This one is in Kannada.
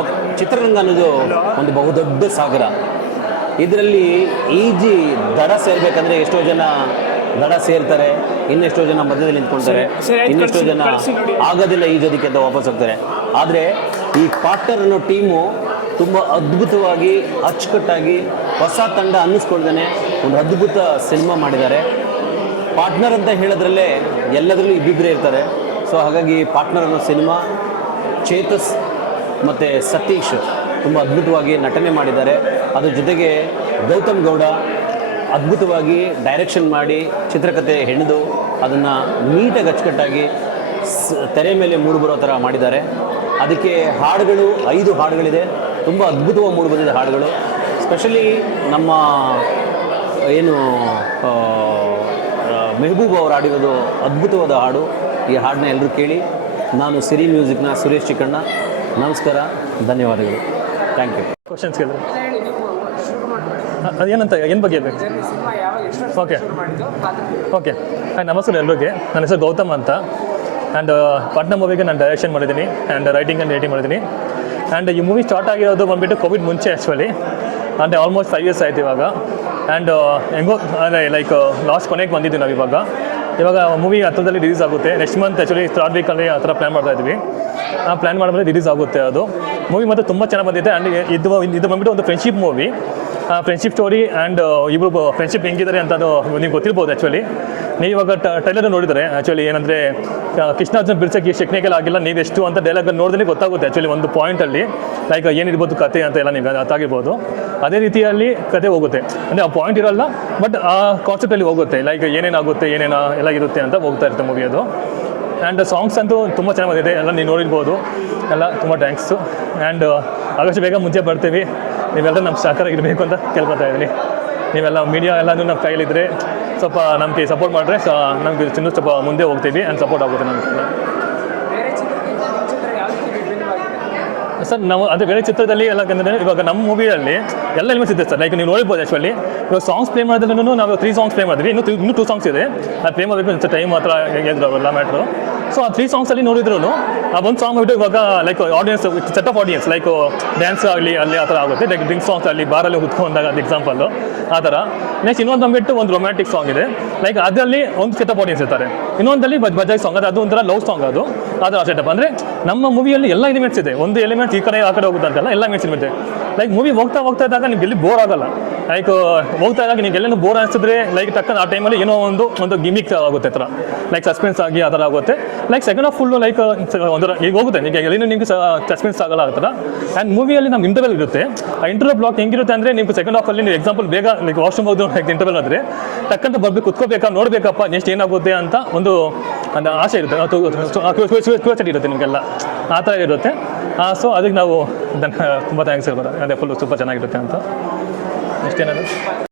ಓಕೆ ಚಿತ್ರರಂಗ ಅನ್ನೋದು ಒಂದು ಬಹುದೊಡ್ಡ ಸಾಗರ. ಇದರಲ್ಲಿ ಈಜಿ ದಡ ಸೇರ್ಬೇಕಂದ್ರೆ ಎಷ್ಟೋ ಜನ ದಡ ಸೇರ್ತಾರೆ ಇನ್ನೆಷ್ಟೋ ಜನ ಮಧ್ಯದಲ್ಲಿ ನಿಂತ್ಕೊಳ್ತಾರೆ ಇನ್ನೆಷ್ಟೋ ಜನ ಆಗೋದಿಲ್ಲ ಈಜೋದಕ್ಕೆ ಅಂತ ವಾಪಸ್ ಹೋಗ್ತಾರೆ. ಆದರೆ ಈ ಪಾರ್ಟ್ನರ್ ಅನ್ನೋ ಟೀಮು ತುಂಬ ಅದ್ಭುತವಾಗಿ ಅಚ್ಚುಕಟ್ಟಾಗಿ ಹೊಸ ತಂಡ ಅನ್ನಿಸ್ಕೊಳ್ತಾನೆ ಒಂದು ಅದ್ಭುತ ಸಿನಿಮಾ ಮಾಡಿದ್ದಾರೆ. ಪಾರ್ಟ್ನರ್ ಅಂತ ಹೇಳೋದ್ರಲ್ಲೇ ಎಲ್ಲದರಲ್ಲೂ ಇಬ್ಬಿಬ್ಬರೇ ಇರ್ತಾರೆ. ಸೊ ಹಾಗಾಗಿ ಪಾರ್ಟ್ನರ್ ಅನ್ನೋ ಸಿನಿಮಾ ಚೇತಸ್ ಮತ್ತು ಸತೀಶ್ ತುಂಬ ಅದ್ಭುತವಾಗಿ ನಟನೆ ಮಾಡಿದ್ದಾರೆ. ಅದ್ರ ಜೊತೆಗೆ ಗೌತಮ್ ಗೌಡ ಅದ್ಭುತವಾಗಿ ಡೈರೆಕ್ಷನ್ ಮಾಡಿ ಚಿತ್ರಕಥೆ ಹೆಣೆದು ಅದನ್ನು ನೀಟಾಗಿ ಅಚ್ಚುಕಟ್ಟಾಗಿ ಸ್ ತೆರೆ ಮೇಲೆ ಮೂಡಿ ಬರೋ ಥರ ಮಾಡಿದ್ದಾರೆ. ಅದಕ್ಕೆ ಹಾಡುಗಳು ಐದು ಹಾಡುಗಳಿದೆ. ತುಂಬ ಅದ್ಭುತವಾಗಿ ಮೂಡಿ ಬಂದಿದೆ ಹಾಡುಗಳು. ಸ್ಪೆಷಲಿ ನಮ್ಮ, ಏನು ಮೆಹಬೂಬ್ ಅವರು ಆಡಿರೋದು ಅದ್ಭುತವಾದ ಹಾಡು. ಈ ಹಾಡನ್ನ ಎಲ್ಲರೂ ಕೇಳಿ ನಾನು ಸಿರಿ ಮ್ಯೂಸಿಕ್ನ ಸುರೇಶ್ ಚಿಕ್ಕಣ್ಣ. ನಮಸ್ಕಾರ, ಧನ್ಯವಾದಗಳು. ಥ್ಯಾಂಕ್ ಯು ಕ್ವಶನ್ಸ್ ಕೇಳಿದ್ರೆ? ಅದೇನಂತ ಏನು ಬಗ್ಗೆ ಓಕೆ ಓಕೆ ಹಾಯ್ ನಮಸ್ಕಾರ ಎಲ್ರಿಗೆ. ನನ್ನ ಹೆಸರು ಗೌತಮ್ ಅಂತ. ಆ್ಯಂಡ್ ಪಟ್ನ ಮೂವಿಗೆ ನಾನು ಡೈರೆಕ್ಷನ್ ಮಾಡಿದ್ದೀನಿ. ಆ್ಯಂಡ್ ರೈಟಿಂಗ್ ಆ್ಯಂಡ್ ರೈಟಿಂಗ್ ಮಾಡಿದ್ದೀನಿ. ಆ್ಯಂಡ್ ಈ ಮೂವಿ ಸ್ಟಾರ್ಟ್ ಆಗಿರೋದು ಬಂದುಬಿಟ್ಟು ಕೋವಿಡ್ ಮುಂಚೆ ಆ್ಯಕ್ಚುಲಿ ಅಂದರೆ ಆಲ್ಮೋಸ್ಟ್ ಫೈವ್ ಇಯರ್ಸ್ ಆಯ್ತು ಇವಾಗ. ಆ್ಯಂಡ್ ಹೆಂಗೋ, ಅಂದರೆ ಲೈಕ್ ಲಾಸ್ಟ್ ಕೊನೆಗೆ ಬಂದಿದ್ದೀವಿ ನಾವು ಇವಾಗ ಇವಾಗ ಮೂವಿ ಹತ್ತಿರದಲ್ಲಿ ರಿಲೀಸ್ ಆಗುತ್ತೆ. ನೆಕ್ಸ್ಟ್ ಮಂತ್ ಆ್ಯಕ್ಚುಲಿ ಥರ್ಡ್ ವೀಕಲ್ಲಿ ಆ ಥರ ಪ್ಲ್ಯಾನ್ ಮಾಡ್ತಾ ಇದ್ವಿ. ಆ ಪ್ಲ್ಯಾನ್ ಮಾಡಿದ್ರೆ ರಿಲೀಸ್ ಆಗುತ್ತೆ ಅದು. ಮೂವಿ ಮತ್ತು ತುಂಬ ಚೆನ್ನಾಗಿ ಬಂದಿದೆ ಆ್ಯಂಡ್ ಇದು ಇದು ಬಂದ್ಬಿಟ್ಟು ಒಂದು friendship movie friendship story and ಇಬ್ಬರು ಫ್ರೆಂಡ್ಶಿಪ್ ಹೆಂಗಿದ್ದಾರೆ ಅಂತ ಅದು ನಿಮ್ಗೆ ಗೊತ್ತಿರ್ಬೋದು ಆ್ಯಕ್ಚುಲಿ ನೀವು ಇವಾಗ ಟೈಲರ್ ನೋಡಿದರೆ ಆ್ಯಕ್ಚುಲಿ ಏನಂದರೆ ಕೃಷ್ಣಾರ್ಜುನ್ ಬಿಡ್ಸಕ್ಕೆ ಟೆಕ್ನಿಕಲ್ ಆಗಿಲ್ಲ ನೀವು ಎಷ್ಟು ಅಂತ ಡೈಲಾಗ್ ನೋಡಿದ್ರೆ ಗೊತ್ತಾಗುತ್ತೆ ಆ್ಯಕ್ಚುಲಿ ಒಂದು ಪಾಯಿಂಟಲ್ಲಿ ಲೈಕ್ ಏನಿರ್ಬೋದು ಕತೆ ಅಂತ ಎಲ್ಲ ನಿಮ್ಗೆ ಅರ್ಥಾಗಿರ್ಬೋದು ಅದೇ ರೀತಿಯಲ್ಲಿ ಕತೆ ಹೋಗುತ್ತೆ. ಅಂದರೆ ಆ ಪಾಯಿಂಟ್ ಇರೋಲ್ಲ ಬಟ್ ಆ ಕಾನ್ಸೆಪ್ಟಲ್ಲಿ ಹೋಗುತ್ತೆ. ಲೈಕ್ ಏನೇನಾಗುತ್ತೆ, ಏನೇನು ಎಲ್ಲ ಇರುತ್ತೆ ಅಂತ ಹೋಗ್ತಾ ಇರುತ್ತೆ ಮೂವಿ ಅದು. ಆ್ಯಂಡ್ ಸಾಂಗ್ಸ್ ಅಂತೂ ತುಂಬ ಚೆನ್ನಾಗಿ ಬಂದಿದೆ. ಎಲ್ಲ ನೀವು ನೋಡಿರ್ಬೋದು. ಎಲ್ಲ ತುಂಬ ಥ್ಯಾಂಕ್ಸು ಆ್ಯಂಡ್ ಆದಷ್ಟು ಬೇಗ ಮುಂಚೆ ಬರ್ತೀವಿ. ನೀವೆಲ್ಲ ನಮ್ಮ ಸಹಕಾರ ಇರಬೇಕು ಅಂತ ಕೇಳ್ಕೊತಾ ಇದ್ದೀನಿ. ನೀವೆಲ್ಲ ಮೀಡಿಯಾ ಎಲ್ಲನೂ ನಮ್ಮ ಕೈಯಲ್ಲಿದ್ದರೆ ಸ್ವಲ್ಪ ನಮಗೆ ಸಪೋರ್ಟ್ ಮಾಡಿದ್ರೆ, ಸೊ, ನಮಗೆ ಇನ್ನೂ ಸ್ವಲ್ಪ ಮುಂದೆ ಹೋಗ್ತೀವಿ ಆ್ಯಂಡ್ ಸಪೋರ್ಟ್ ಆಗುತ್ತೆ ನಮಗೆ. ಸರ್, ನಾವು ಅಂದರೆ ಬೇರೆ ಚಿತ್ರದಲ್ಲಿ ಎಲ್ಲ ಇವಾಗ ನಮ್ಮ ಮೂವಿಯಲ್ಲಿ ಎಲ್ಲ ಎಲಿಮೆಂಟ್ಸ್ ಇದೆ ಸರ್. ಲೈಕ್ ನೀವು ನೋಡ್ಬೋದು ಆ್ಯಕ್ಚುಲಿ ಇವಾಗ ಸಾಂಗ್ಸ್ ಪ್ಲೇ ಮಾಡಿದ್ರೂ ನಾವು ತ್ರೀ ಸಾಂಗ್ಸ್ ಪ್ಲೇ ಮಾಡಿದ್ವಿ. ಇನ್ನೂ ಇನ್ನೂ ಟೂ ಸಾಂಗ್ಸ್ ಇದೆ. ಅದು ಪ್ಲೇ ಮಾಡಬೇಕು ಟೈಮ್ ಮಾತ್ರ ಹೇಳಿದ್ರು ಅವೆಲ್ಲ ಮ್ಯಾಟ್ರು ಸೊ ಆ ತ್ರೀ ಸಾಂಗ್ಸಲ್ಲಿ ನೋಡಿದ್ರು ಆ ಒಂದು ಸಾಂಗ್ ಬಿಟ್ಟು ಇವಾಗ like audience set of audience like dance ಆಗಲಿ ಅಲ್ಲಿ ಆ ಥರ ಆಗುತ್ತೆ. ಲೈಕ್ ಡ್ರಿಂಕ್ ಸಾಂಗ್ಸ್ ಅಲ್ಲಿ ಬಾರಲ್ಲಿ ಕುತ್ಕೊಂಡಾಗ ಅದು ಎಕ್ಸಾಂಪಲ್ಲು ಆ ಥರ. ನೆಕ್ಸ್ಟ್ ಇನ್ನೊಂದು ಬಂದ್ಬಿಟ್ಟು ಒಂದು ರೊಮ್ಯಾಂಟಿಕ್ ಸಾಂಗ್ ಇದೆ. ಲೈಕ್ ಅದರಲ್ಲಿ ಒಂದು ಸೆಟ್ ಆಫ್ ಆಡಿಯನ್ಸ್ ಇರ್ತಾರೆ. ಇನ್ನೊಂದಲ್ಲಿ ಬಜ್ ಬಜಾಯ್ ಸಾಂಗ್ ಅದು ಅದು ಒಂಥರ ಲವ್ ಸಾಂಗ್ ಅದು. ಅದರ ಸೆಟಪ್ ಅಂದರೆ ನಮ್ಮ ಮೂವಿಯಲ್ಲಿ ಎಲ್ಲ ಎಲಿಮೆಂಟ್ಸ್ ಇದೆ. ಒಂದು ಎಲಿಮೆಂಟ್ಸ್ ಈ ಕಡೆ, ಆ ಕಡೆ ಹೋಗುತ್ತೆ ಅಂತಲ್ಲ, ಎಲ್ಲ ಎಲಿಮೆಂಟ್ಸ್ ಇದೆ ಲೈಕ್ ಮೂವಿ ಹೋಗ್ತಾ ಹೋಗ್ತಾ ಇದ್ದಾಗ ನಿಮ್ಗೆ ಎಲ್ಲಿ ಬೋರ್ ಆಗಲ್ಲ. ಲೈಕ್ ಹೋಗ್ತಾ ಇದ್ದಾಗ ನಿಮ್ಗೆ ಎಲ್ಲೇನು ಬೋರ್ ಅನಿಸಿದ್ರೆ ಲೈಕ್ ಟಕ್ಕನ್ ಆ ಟೈಮಲ್ಲಿ ಏನೋ ಒಂದು ಒಂದು ಗಿಮಿಕ್ ಆಗುತ್ತೆ ಥರ. ಲೈಕ್ ಸಸ್ಪೆನ್ಸ್ ಆಗಿ ಆ ಥರ ಆಗುತ್ತೆ. Like second half full like ಒಂಥರ ಈಗ ಹೋಗುತ್ತೆ. ನಿಮಗೆ ಎಲ್ಲಿನೂ ನಿಮಗೆ ಸಸ್ಪೆನ್ಸ್ ಆಗಲ್ಲ ಆ ಥರ. ಆ್ಯಂಡ್ ಮೂವಿಯಲ್ಲಿ ನಮ್ಮ ಇಂಟರ್ವೆಲ್ ಇರುತ್ತೆ. ಆ ಇಂಟರ್ವೆಲ್ ಬ್ಲಾಕ್ ಹೆಂಗಿರುತ್ತೆ ಅಂದರೆ ನಿಮ್ಗೆ ಸೆಕೆಂಡ್ ಆಫಲ್ಲಿ ನೀವು ಎಕ್ಸಾಂಪಲ್ ಬೇಗ ಲೈಕ್ ವಾಶ್ರೂಮ್ ಹೋದ್ರು ಇಂಟರ್ವೆಲ್ ಆದರೆ, ತಕ್ಕಂತ ಬರ್ಬೇಕು, ಕುತ್ಕೋಬೇಕಾ ನೋಡಬೇಕಪ್ಪ ನೆಕ್ಸ್ಟ್ ಏನಾಗುತ್ತೆ ಅಂತ ಒಂದು ಒಂದು ಆಸೆ ಇರುತ್ತೆ. ಕ್ಯೂರಿಯಾಸಿಟಿ ಇರುತ್ತೆ ನಿಮಗೆಲ್ಲ. ಆ ಥರ ಇರುತ್ತೆ. ಸೊ ಅದಕ್ಕೆ ನಾವು ತುಂಬ ಥ್ಯಾಂಕ್ಸ್ ಹೇಳ್ಬೋದು. ಅದೇ ಫುಲ್ಲು ತುಂಬ ಚೆನ್ನಾಗಿರುತ್ತೆ ಅಂತ. ನೆಕ್ಸ್ಟ್ ಏನಾದ್ರು